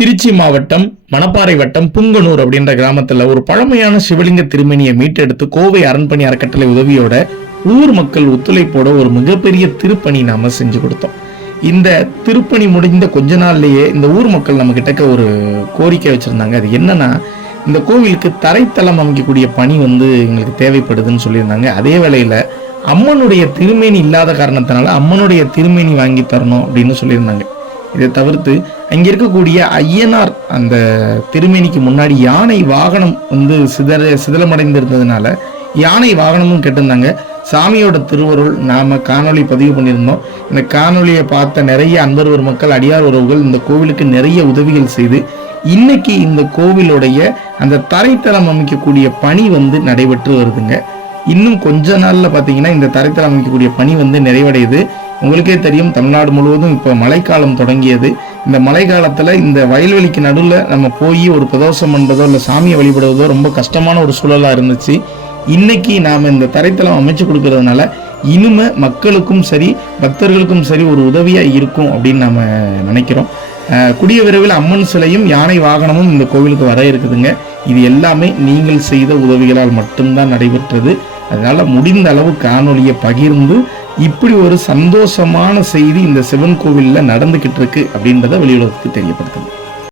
திருச்சி மாவட்டம் மணப்பாறை வட்டம் புங்கனூர் அப்படின்ற கிராமத்துல ஒரு பழமையான சிவலிங்க திருமணியை மீட்டெடுத்து கோவை அரண்பணி அறக்கட்டளை உதவியோட ஊர் மக்கள் ஒத்துழைப்போட ஒரு மிகப்பெரிய திருப்பணி நாம செஞ்சு கொடுத்தோம். இந்த திருப்பணி முடிந்த கொஞ்ச நாள்லயே இந்த ஊர் மக்கள் நம்ம கிட்டக்க ஒரு கோரிக்கை வச்சிருந்தாங்க. அது என்னன்னா இந்த கோவிலுக்கு தரைத்தளம் அமைக்கக்கூடிய பணி வந்து எங்களுக்கு தேவைப்படுதுன்னு சொல்லியிருந்தாங்க. அதே வேளையில அம்மனுடைய திருமேனி இல்லாத காரணத்தினால அம்மனுடைய திருமேனி வாங்கி தரணும் அப்படின்னு சொல்லியிருந்தாங்க. இதை தவிர்த்து அங்கே இருக்கக்கூடிய ஐயனார் அந்த திருமேனிக்கு முன்னாடி யானை வாகனம் வந்து சிதற சிதலமடைந்திருந்ததுனால யானை வாகனமும் கேட்டிருந்தாங்க. சாமியோட திருவருள் நாம் காணொளி பதிவு பண்ணியிருந்தோம். இந்த காணொளியை பார்த்த நிறைய அன்பர் மக்கள் அடியார் உறவுகள் இந்த கோவிலுக்கு நிறைய உதவிகள் செய்து இன்னைக்கு இந்த கோவிலுடைய அந்த தரைத்தளம் அமைக்கக்கூடிய பணி வந்து நடைபெற்று வருதுங்க. இன்னும் கொஞ்ச நாளில் பார்த்தீங்கன்னா இந்த தரைத்தளம் அமைக்கக்கூடிய பணி வந்து நிறைவடையுது. உங்களுக்கே தெரியும் தமிழ்நாடு முழுவதும் இப்போ மழைக்காலம் தொடங்கியது. இந்த மழைக்காலத்தில் இந்த வயல்வெளிக்கு நடுவில் நம்ம போய் ஒரு பிரதோஷம் பண்ணுறதோ இல்லை சாமியை வழிபடுவதோ ரொம்ப கஷ்டமான ஒரு சூழலாக இருந்துச்சு. இன்னைக்கு நாம் இந்த தரைத்தளம் அமைச்சு கொடுக்கறதுனால இனிமே மக்களுக்கும் சரி பக்தர்களுக்கும் சரி ஒரு உதவியாக இருக்கும் அப்படின்னு நாம் நினைக்கிறோம். குடிய விரைவில் அம்மன் சிலையும் யானை வாகனமும் இந்த கோவிலுக்கு வர இருக்குதுங்க. இது எல்லாமே நீங்கள் செய்த உதவிகளால் மட்டும்தான் நடைபெற்றது. அதனால் முடிந்த அளவு காணொலியை பகிர்ந்து இப்படி ஒரு சந்தோஷமான செய்தி இந்த சிவன் கோவிலில் நடந்துகிட்டு இருக்கு அப்படின்றத வெளியுலகத்துக்கு தெரியப்படுத்தணும்